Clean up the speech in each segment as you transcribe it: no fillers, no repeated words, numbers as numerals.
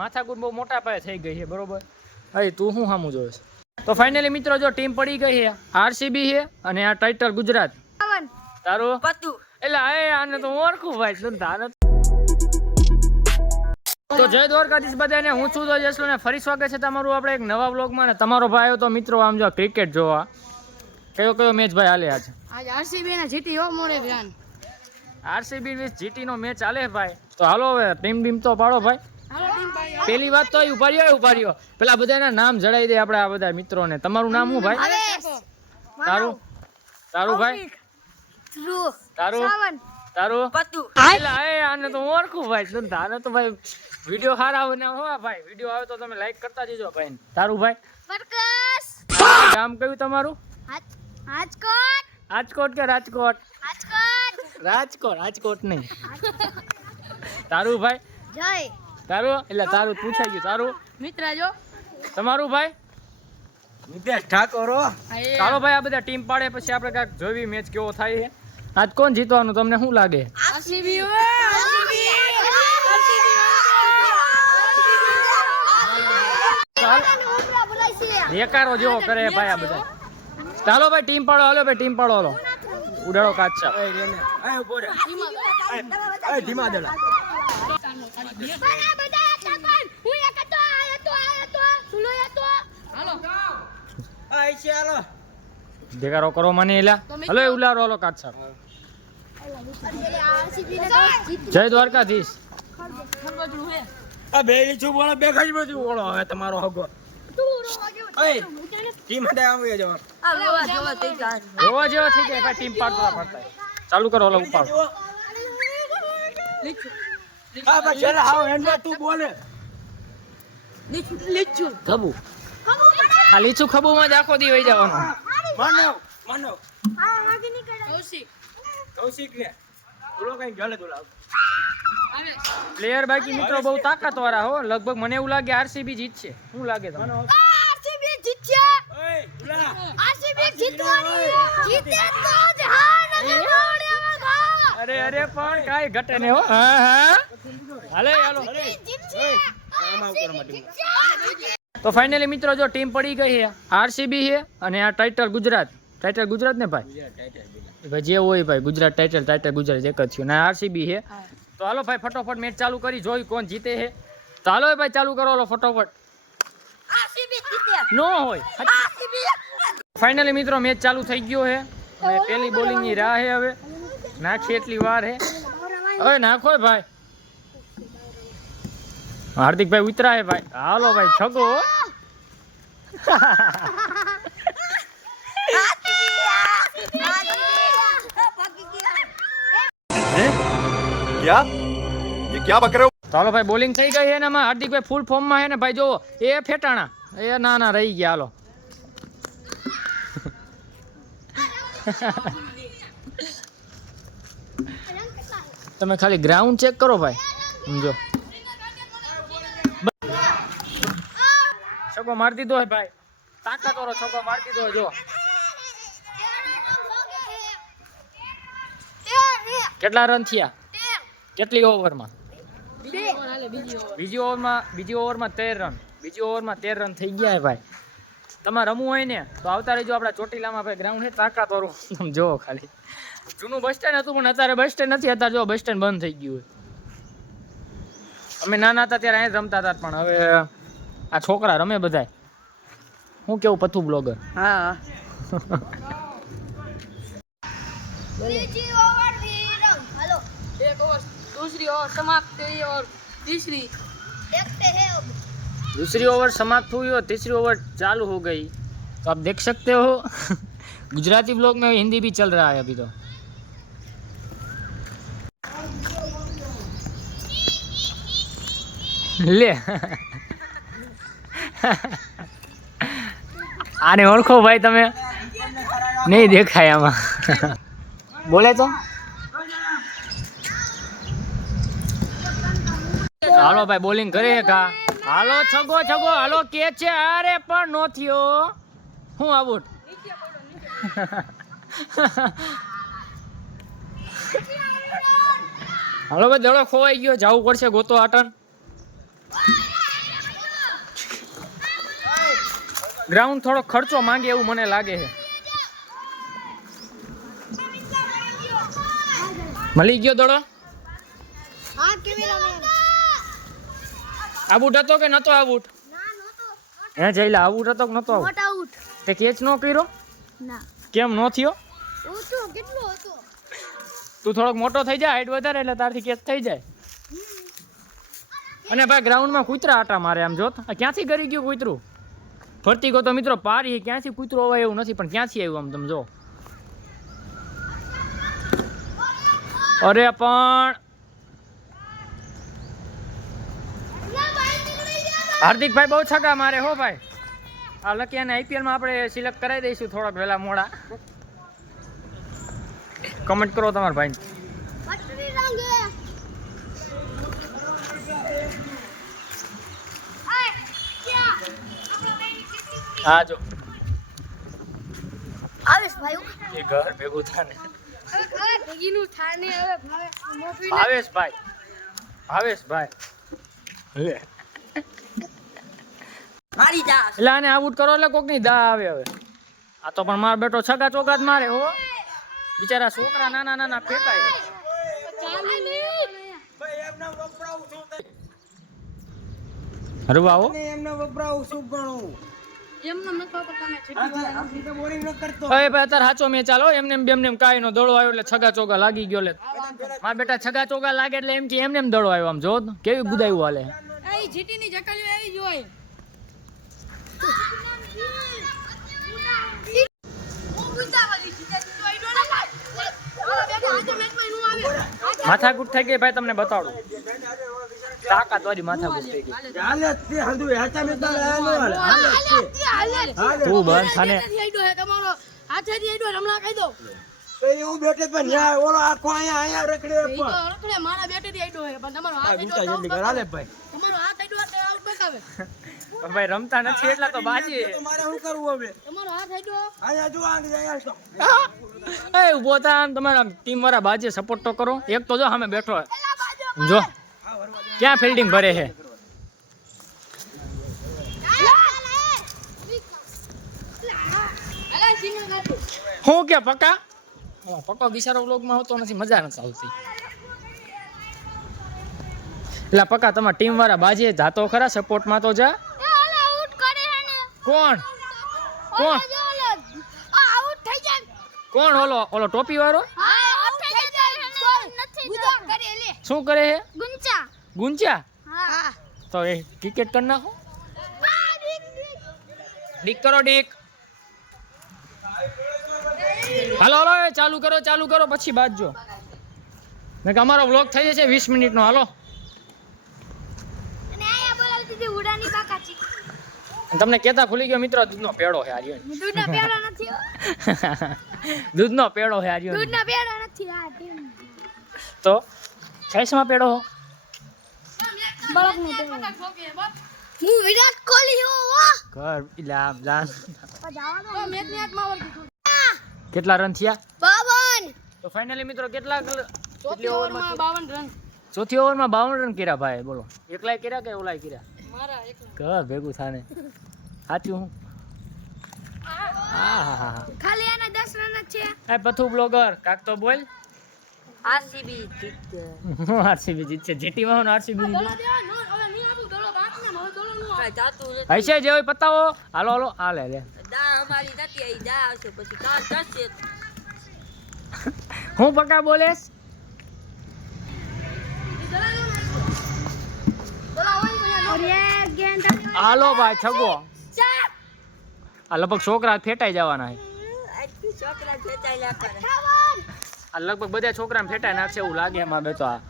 માથાકૂટ બહુ મોટા પાયે થઈ ગઈ છે બરોબર. હવે તું શું સામું જોઈશ? તો ફાઇનલી મિત્રો જો ટીમ પડી ગઈ છે, આરસીબી છે અને આ ટાઇટલ ગુજરાત. તારું એટલે આને તો ઓળખું ભાઈ. તો જય દ્વારકાધીશ બધાને, હું છું તો જસલો ને ફરી સ્વાગત છે તમારું આપણે એક નવા વ્લોગમાં. ને તમારો ભાઈ આવ્યો તો મિત્રો આમ જો ક્રિકેટ જોવા. કયો મેચ ભાઈ હાલે આજ આરસીબી ને જીટી હો મોરે બ્રાન. આરસીબી વિથ જીટી નો મેચ ચાલે ભાઈ. તો હાલો હવે ટીમ તો પાડો ભાઈ. પેલી વાત તો ઉભા રહ્યો પેલા બધાના નામ જણાવી દે આપણે આ બધા મિત્રોને. તમારું નામ શું ભાઈ? તારું ભાઈ? તારું આને તો ઓળખું ભાઈ. તારે તો ભાઈ વિડીયો સારા બનાવો ભાઈ. વિડીયો આવે તો તમે લાઈક કરતા જજો ભાઈ. તારું ભાઈ? ગામ કયું તમારું? રાજકોટ કે રાજકોટ? રાજકોટ નહીં. તારું ભાઈ? તારું એટલે તારું પૂછાઈ ગયું. તારું મિત્ર જો. તમારું ભાઈ? નિતેશ ઠાકોર. ચાલો ભાઈ આ બધા ટીમ પાડે પછી આપણે કાંઈક જોવી મેચ કેવો થાય છે. આજ કોણ જીતવાનું તમને શું લાગે? આરસીબી. બેકારો જેવો કરે ભાઈ આ બધા. ચાલો ભાઈ ટીમ પાડો. હાલો ભાઈ ટીમ પાડો. હાલો ઉડાડો કાચા. બેકારો કરો મને એલા. હલો ઉલારો. હાલો કાચા. જય દ્વારકાધીશ. તમારો હગો જોવા જેવા થઈ જાય ટીમ પાડતા. ચાલુ કરો. ઓલો ઉપાડ. ખબુ આ લીચું ખબુ માં જ આખો દી વહી જવાનો. પ્લેયર બાકી મિત્રો બહુ તાકાત વાળા હો. લગભગ મને એવું લાગે આરસીબી જીતશે. શું લાગે તમને? આરસીબી જીતશે. આરસીબી જીતવાની. જીતે તો જ હાર અને દોડ્યા. અરે પણ કાઈ ઘટે ને હો. હા હાલો. તો ફાઇનલી મિત્રો જો ટીમ પડી ગઈ છે, આરસીબી છે અને આ ટાઇટલ ગુજરાત ને ભાઈ જે હોય ભાઈ. ગુજરાત ટાઇટલ ગુજરાત એક જ થયું ને આરસીબી છે. તો હાલો ભાઈ ફટોફટ મેચ ચાલુ કરી જોઈ કોણ જીતે છે. તો હાલો ભાઈ ચાલુ કરો. હાલો ફટોફટ. નો હોય ફાઇનલી મિત્રો મેચ ચાલુ થઈ ગયો છે અને પેલી બોલિંગ ની રાહ છે. હવે નાખી એટલી વાર છે. હવે નાખો ભાઈ. હાર્દિકભાઈ ઉતરા હે ભાઈ. હાલો ભાઈ છગો. क्या बक रहे हो? ચાલો ભાઈ બોલિંગ થઈ ગઈ છે ને એમાં હાર્દિકભાઈ ફૂલ ફોર્મ માં છે ને ભાઈ. જો એ ફેટાણા એ ના રહી ગયા. હાલો તમે ખાલી ગ્રાઉન્ડ ચેક કરો ભાઈ. સમજો છકો મારી દીધો હે ભાઈ. તાકાત વાળો છકો મારી દીધો. જો કેટલા રન થયા? કેટલી ઓવરમાં? બીજી ઓવરમાં 13 રન. બીજી ઓવરમાં 13 રન થઈ ગયા હે ભાઈ. તમારે રમવું હોય ને તો આવતા રહેજો આપણા ચોટીલામાં ભાઈ. ગ્રાઉન્ડ છે તાકાત વાળું. તમે જોવો ખાલી. જૂનું બસ સ્ટેન્ડ હતું પણ અત્યારે બસ સ્ટેન્ડ નથી. અત્યારે જો બસ સ્ટેન્ડ બંધ થઈ ગયું હોય. અમે નાના હતા ત્યારે અહીં રમતા હતા પણ હવે આ છોકરા રમે બધા. હું કેવું પથ્થુ બ્લોગર? હા दूसरी ओवर समाप्त हुई और तीसरी दूसरी ओवर समाप्त हुई और तीसरी ओवर चालू हो गई. तो आप देख सकते हो गुजराती ब्लॉग में हिंदी भी चल रहा है अभी तो. ले આને ઓળખો ભાઈ તમે? નહીં દેખાય આમાં. બોલે તો હાલો ભાઈ બોલિંગ કરે કા. હાલો છગો. હાલો કે છે. અરે પણ નો થયો. હું આઉટ. હાલો ભાઈ દડો ખોવાઈ ગયો, જવું પડશે ગોતો આટન. ગ્રાઉન્ડ થોડો ખર્ચો માંગે એવું મને લાગે છે. મળી ગયો દડો. હા કેમેરામેન આબુટ હતો કે નતો આબુટ? ના નહોતો હે જઈલા આબુટ હતો કે નતો આબુટ? નોટ આઉટ તે કેચ નો કર્યો? ના કેમ નો થયો? ઓછો કેટલો હતો તું થોડોક મોટો થઈ જાય, હાઈટ વધારે એટલે તારથી કેચ થઈ જાય. અને ભાઈ ગ્રાઉન્ડમાં કૂતરા આટા મારે આમ જોત. આ ક્યાંથી કરી ગયું કૂતરું? ફરતી ગયો તો મિત્રો પારી ક્યાંથી કૂતરો હોય એવું નથી, પણ ક્યાંથી આવ્યું આમ તમે જો. અરે પણ હાર્દિકભાઈ બહુ છગા મારે હો ભાઈ. આ લકિયાને આઈપીએલમાં આપણે સિલેક્ટ કરાવી દઈશું થોડાક વહેલા મોડા. કમેન્ટ કરો તમારા ભાઈ. પટરી રંગે હા જો આવેશ ભાઈ એ ઘર ભેગું થાને. હવે ભેગીનું થાને હવે મોટું ભાવેશભાઈ ભાવેશભાઈ લે મારી જા એટલે આને આઉટ કરો એટલે કોક ની દા આવે હવે. આ તો પણ મારો બેટો છગા ચોગા જ મારે હો. બિચારા છોકરા નાના નાના ફેંકાય. હરવા હો. એમને વપરાવું શું ગણું એમને મત તો તમે આપણી તો બોરિંગ ન કરતો હવે ભાઈ અત્યારે સાચો મેચ ચાલો. એમને બેમને કાંઈ નો દડો આવ્યો એટલે છગા ચોગા લાગી ગયો. લે મારા બેટા છગા ચોગા લાગે એટલે એમ કે એમને દડો આવ્યો. આમ જો કેવી ગુદાયું હાલે. એ જીટીની જકલીઓ આવી જોય માથાકૂટ થઈ ગઈ ભાઈ, તમને બતાડું. તાકાત વાળી માથાકૂટ થઈ ગઈ. હાલે જ તે હંધુ હાચા મે તો હાલે જ તે તું બંધ થાને. તમારો હાથેથી આઈડો હમણાં કહી દો એ હું બેઠે પણ ન્યા ઓલો આખો અહીંયા રખડે ઈ તો રખડે મારા બેટેથી આઈડો હે પણ તમારો હાથ આઈડો તો આઉટ હાલે ભાઈ તમારો હાથ આઈડો એટલે આઉટ બકાવે ભાઈ રમતા નથી એટલા તો બાજી. તો મારે શું કરવું હવે તમારો હાથ આઈડો અહીંયા જો આંગ જાય છો એ ઉભો થા. આમ તમારા ટીમ વાળા બાજી સપોર્ટ તો કરો. એક તો જો સામે બેઠો હે. જો ક્યાં ફિલ્ડિંગ ભરે છે. હું કે પક્કા પક્કો બિચારો વ્લોગમાં આવતો નથી, મજા નથી આવતી. એટલે પક્કા તમારા ટીમ વાળા બાજી જાતો ખરા સપોર્ટમાં તો જા. આઉટ કરે હે ને કોણ કોણ આઉટ થઈ જાય કોણ? ઓલો ટોપી વાળો હા આઉટ થઈ જાય નથી ગુદા કરે લે શું કરે છે? ગુંચા ગુંચા. હા તો એ ક્રિકેટ કરી નાખો. ડીક કરો ડીક. હાલો હાલો એ ચાલુ કરો પછી બાજજો. મેં કે અમારો વ્લોગ થઈ જશે 20 મિનિટનો. હાલો અને આયા બોલાવતી હતી ઉડાની બાકાચી તમને કેતા ભૂલી ગયો મિત્રો, દૂધનો પેડો છે આર્યો. દૂધના પેડા નથી હો. દૂધનો પેડો છે આર્યો. દૂધના પેડા નથી આ ટીમ તો છાઈસમાં પેડો હો. બળકનો પેડા હું વિરાટ કોહલી હો વાહ ઘર ઇલામ જાન. તો મેચ ની હાથમાં આવડતું કેટલા રન થયા? 52 તો ફાઇનલી મિત્રો કેટલા ચોથી ઓવરમાં 52 રન ચોથી ઓવરમાં 52 રન કર્યા ભાઈ. બોલો એકલાય કર્યા કે ઓલાય કર્યા? મારા એકલા ઘર ભેગું થાને. સાચું હું હા ખાલી આના 10 રન જ છે. એ પથુ બ્લોગર કાક તો બોલ. આરસીબી જીતશે આરસીબી જીતશે. જીટીમાં હું આરસીબી દોલા દેવા નો હવે ની આપું દોલો બાપ ને હવે દોલો નો આ જાતું હશે જે હોય પતાવો. હાલો હાલો આ લે લે. દા અમારી નથી આઈ દા આવશે પછી કાલ થશે હું પક્કા બોલેશ. હાલો ભાઈ છગો. આ લગભગ છોકરા ફેટાઈ જવાના છે. આ લગભગ બધા છોકરા ફેટાઈ નાખશે એવું લાગે એમાં. બે તો આ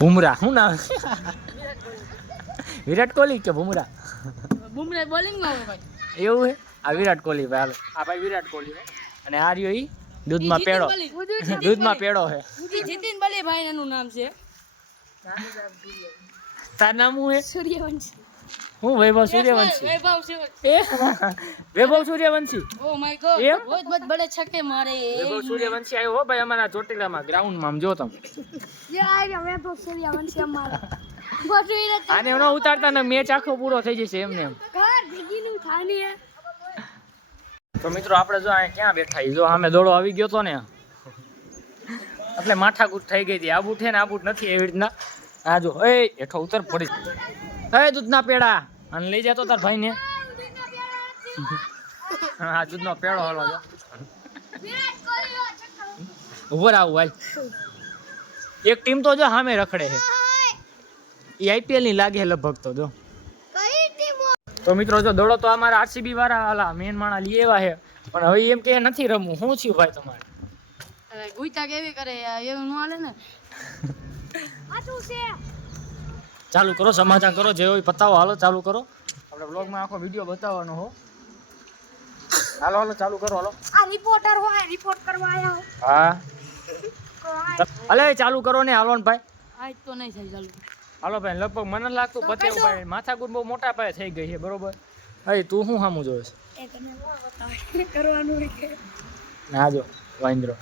ભૂમરા શું નામ? વિરાટ કોહલી કે ભૂમરા? બુમરાહ બોલિંગ માં આવે ભાઈ એવું હે. આ વિરાટ કોહલી ભાઈ. હાલો આ ભાઈ વિરાટ કોહલી હે. અને આ રહ્યો ઈ દૂધમાં પેડો. દૂધમાં પેડો હે. જીતીન બલી ભાઈ એનું નામ છે તાર નામ શું હે? સૂર્યવંશ હું વૈભવ સૂર્યવંશી वैभव से એ વૈભવ સૂર્યવંશી ओ माय गॉड એમ? बहुत बहुत बड़े छक्के मारे વૈભવ સૂર્યવંશી આવ્યો હો ભાઈ અમારા ચોટીલામાં ગ્રાઉન્ડમાં આમ જો તમે ये आ रहा वैभव सूर्यवंशी हमारा बटवीर આને ન ઉતારતા ને મેચ આખો પૂરો થઈ જશે એમને એમ घर भीगी नु थानी है તો મિત્રો આપણે જો અહીંયા ક્યાં બેઠા છીએ? જો સામે દોડો આવી ગયો તો ને એટલે માથાકૂટ થઈ ગઈ હતી. આબૂટ છે ને આબૂટ નથી એવી રીતના. આ જો એ હેઠો ઉતર પડી એ દૂધના પેડા અને લઈ જતો તાર ભાઈને. હા દૂધનો પેડો હાલો જો विराट कोहली और छक्का ઉભર આવું ભાઈ. એક ટીમ તો જો સામે રખડે છે એ આઈપીએલ ની લાગે છે લગભગ તો જો. कई टीमों તો મિત્રો જો દોડો તો અમારા આરસીબી વાળા હાલા મેન માણા લઈ આવ્યા છે પણ હવે એમ કે નથી રમવું. શું થયું ભાઈ તમારે? गुइता केवी करे यार ये नु आले ने आतु से ચાલુ કરો, સમાધાન કરો, જે હોય પતાવો. હાલો ચાલુ કરો, આપણે બ્લોગમાં આખો વિડીયો બતાવવાનો હો. હાલો હાલો ચાલુ કરો હાલો. आ रिपोर्टर हो है रिपोर्ट करवा आया हो હા અલે ચાલુ કરો ને હાલો ને ભાઈ. आज तो नहीं सही चालू હાલો ભાઈ લગભગ મને નથી લાગતું પતેવું ભાઈ. માથાકૂટ બહુ મોટા પાયે થઈ ગઈ છે બરોબર. હઈ તું શું સામું જોઈશ? એ તને બતાવ કરવાનું છે ના જો વાંદરો.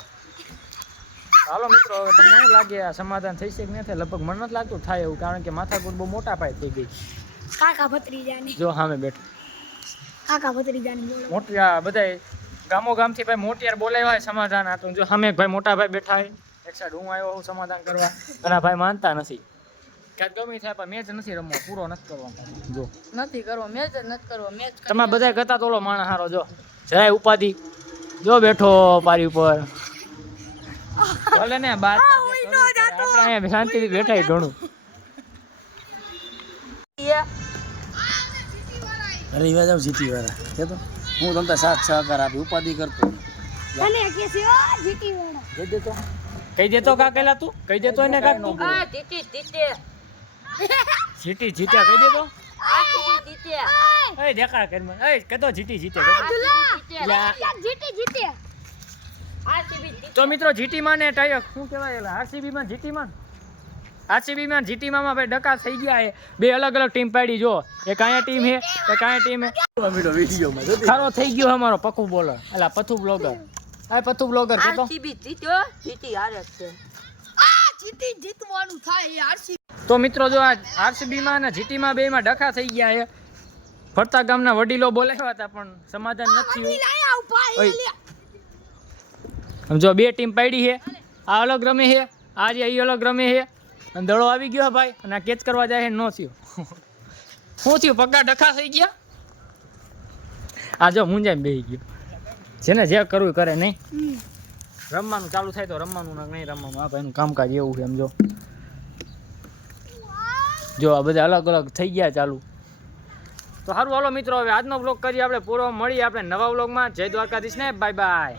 હાલો મિત્રો હવે તમને શું લાગે આ સમાધાન થઈ છે કે નહીં થાય? લગભગ મને નથી લાગતું થાય એવું, કારણ કે માથાકૂટ બહુ મોટા પાયે થઈ ગઈ. કાકા ભત્રીજાની જો સામે બેઠ કાકા ભત્રીજાની બોલો મોટી આ બધાય ગામો ગામથી ભાઈ મોટિયાર બોલાવ્યા હોય સમાધાન આ તો. જો સામે એક ભાઈ મોટા ભાઈ બેઠા હોય, એક સાઈડ હું આવ્યો હું સમાધાન કરવા, અને આ ભાઈ માનતા નથી. ક્યાંક ગમે થાય પણ મેચ નથી રમવો, પૂરો નથી કરવાનો. જો નથી કરવો મેચ જ નથી કરવો મેચ તમારે બધા કરતા તોલો માણસ હારો જો જરાય ઉપાધિ જો બેઠો પારી ઉપર. ભલે ને બાદ આપણે અહીંયા શાંતિથી બેઠા ઘણું. અરે એવા જાવ જીતી વાળા કે તો હું તમને સાથ સહકાર આપી ઉપાધિ કરતો અને કેસી ઓ જીતી વેડા કહી દેતો કહી દેતો કા કેલા તું કહી દેતો એને કાક તું આ જીતી જીતે જીતી જીત્યા કહી દેતો. આ જીતી એ દેખા કરમાં એ કતો જીતી જીતે જીતી જીતે આરસીબી તો મિત્રો જીટી માં ને ટાયર શું કહેવાય એલા આરસીબી માં જીટી માં આરસીબી માં જીટી માં ભાઈ ડકા થઈ ગયા છે. બે અલગ અલગ ટીમ પાડી જો એક અહીંયા ટીમ છે એક અહીંયા ટીમ છે. વિડીયોમાં જોતી ખારો થઈ ગયો અમારો પકુ બોલર એલા પથુ બ્લોગર. આ પથુ બ્લોગર કેતો આરસીબી જીત્યો જીતી હારે છે આ જીતી જીતવાનું થાય એ આરસીબી તો મિત્રો જો આ આરસીબી માં અને જીટી માં બે માં ડખા થઈ ગયા છે. ફરતા ગામના વડીલો બોલાવ્યા હતા પણ સમાધાન નથી થયું. જો બે ટીમ પાડી છે, આ અલગ રમે છે, આ જે અહીં અલગ રમે છે, અને દડો આવી ગયો ભાઈ અને આ કેચ કરવા જાય છે ન થયું. શું થયું? પગા ડખા થઈ ગયા. આ જો મુંજાઈ બેસી ગયો. જેને જે કરવું કરે નહીં. રમવાનું ચાલુ થાય તો રમવાનું ના નહીં રમવાનું. આ ભાઈનું કામકાજ એવું છે એમ જો. જો આ બધા અલગ અલગ થઈ ગયા ચાલુ. તો સારું હાલો મિત્રો હવે આજનો બ્લોગ કરીએ આપણે પૂરો. મળીએ આપણે નવા બ્લોગમાં. જય દ્વારકાધીશ ને બાય બાય.